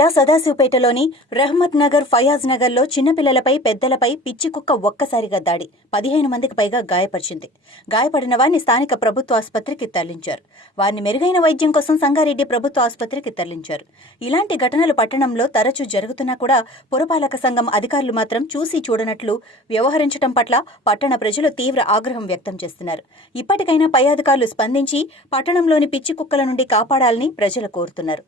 జిల్లా సదాశివపేటలోని రహమత్ నగర్, ఫయాజ్ నగర్లో చిన్నపిల్లలపై, పెద్దలపై పిచ్చి కుక్క ఒక్కసారిగా దాడి 15 మందికి పైగా గాయపరిచింది. గాయపడిన వారిని స్థానిక ప్రభుత్వ ఆసుపత్రికి తరలించారు. వారిని మెరుగైన వైద్యం కోసం సంగారెడ్డి ప్రభుత్వ ఆసుపత్రికి తరలించారు. ఇలాంటి ఘటనలు పట్టణంలో తరచూ జరుగుతున్నా కూడా పురపాలక సంఘం అధికారులు మాత్రం చూసి చూడనట్లు వ్యవహరించడం పట్ల పట్టణ ప్రజలు తీవ్ర ఆగ్రహం వ్యక్తం చేస్తున్నారు. ఇప్పటికైనా పై అధికారులు స్పందించి పట్టణంలోని పిచ్చి కుక్కల నుండి కాపాడాలని ప్రజలు కోరుతున్నారు.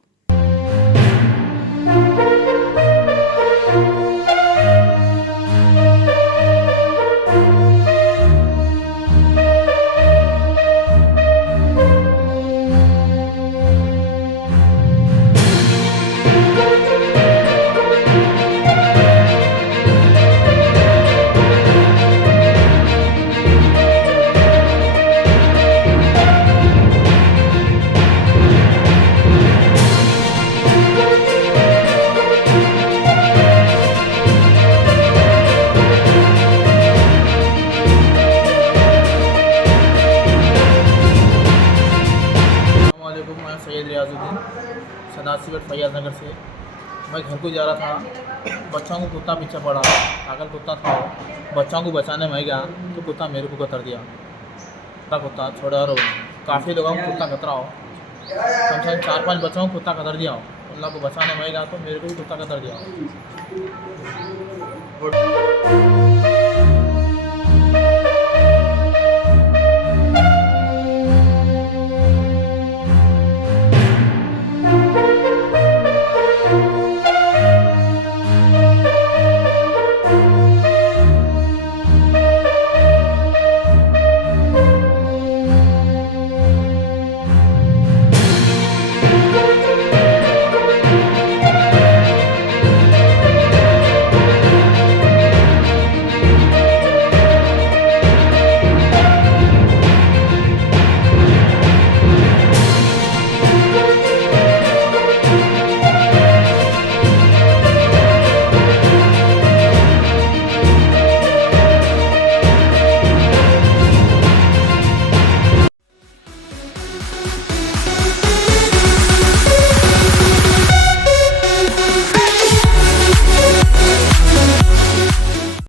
मैं सैयद रियाजुद्दीन सदाशिवपेट फैयाज नगर से। मैं घर को जा रहा था, बच्चों को कुत्ता पीछे पड़ा, पागल कुत्ता था। बच्चों को बचाने में गया तो कुत्ता मेरे को कतर दिया। कुत्ता छोड़ा और काफ़ी लोगों को कुत्ता कतरा हो, कम से कम 4-5 बच्चों को कुत्ता कतर दिया हो। उन लोगों को बचाने में गया तो मेरे को भी कुत्ता कतर दिया हो।